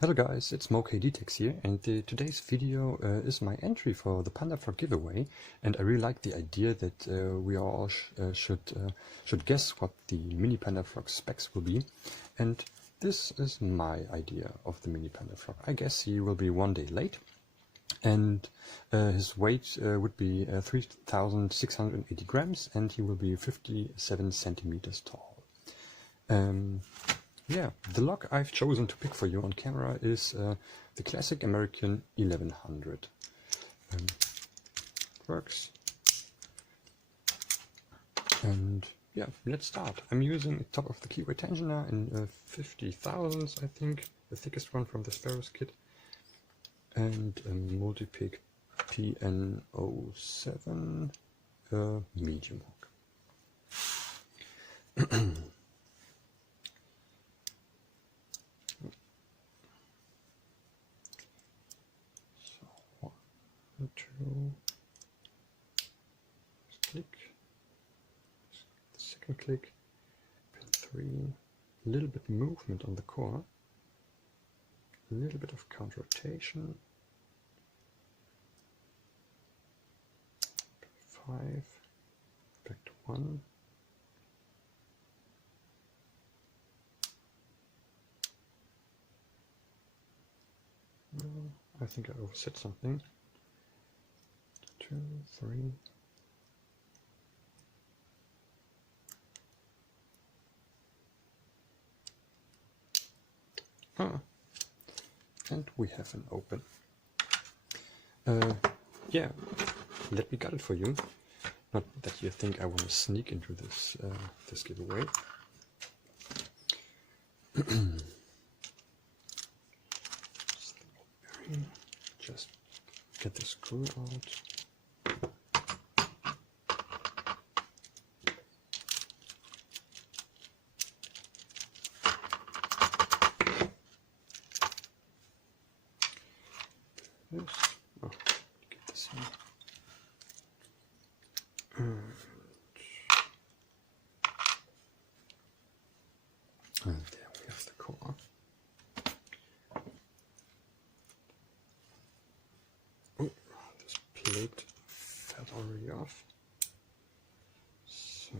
Hello guys, it's MoKDtex here, and today's video is my entry for the Pandafrog giveaway, and I really like the idea that we all should guess what the miniPandaFrog specs will be, and this is my idea of the miniPandaFrog. I guess he will be one day late, and his weight would be 3,680 grams, and he will be 57 centimeters tall. Yeah, the lock I've chosen to pick for you on camera is the classic American 1100. Works. And yeah, let's start. I'm using top of the keyway tensioner in 50 thousandths, I think, the thickest one from the Sparrows kit, and a multi-pick PN07 medium hook. Two, click, the second click, pin 3, a little bit movement on the core, a little bit of counter rotation, pin 5, back to 1, I think I overset something. 2, 3. And we have an open. Yeah, let me cut it for you. Not that you think I want to sneak into this this giveaway. Just get the screw out. Oh, get this in. And there we have the core. Oh, this plate fell already off. So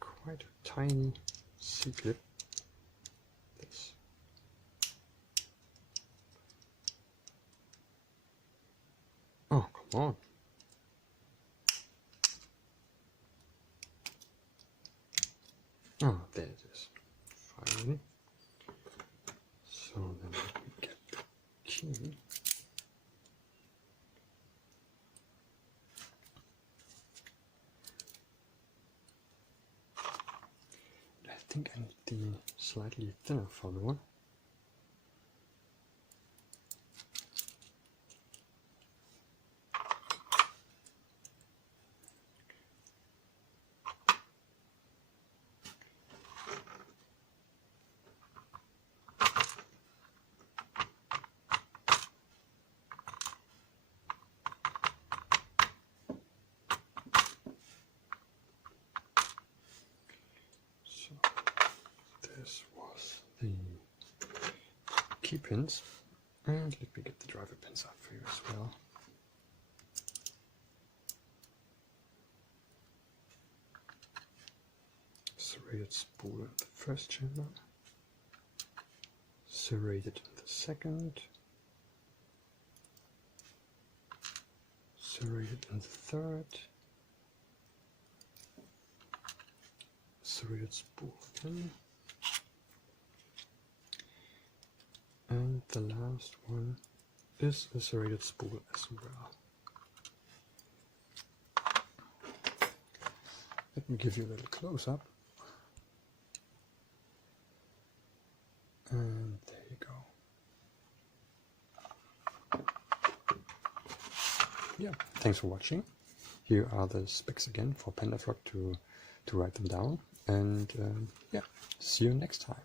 quite a tiny C-clip. This. Oh, come on. Oh, there it is. Finally. So then let me get the key. I think I need the slightly thinner follower. This was the key pins, and let me get the driver pins up for you as well. Serrated spool in the first chamber, serrated in the second, serrated in the third, serrated spool again. And the last one is a serrated spool as well. Let me give you a little close-up. And there you go. Yeah, thanks for watching. Here are the specs again for Pandafrog to write them down. And yeah, see you next time.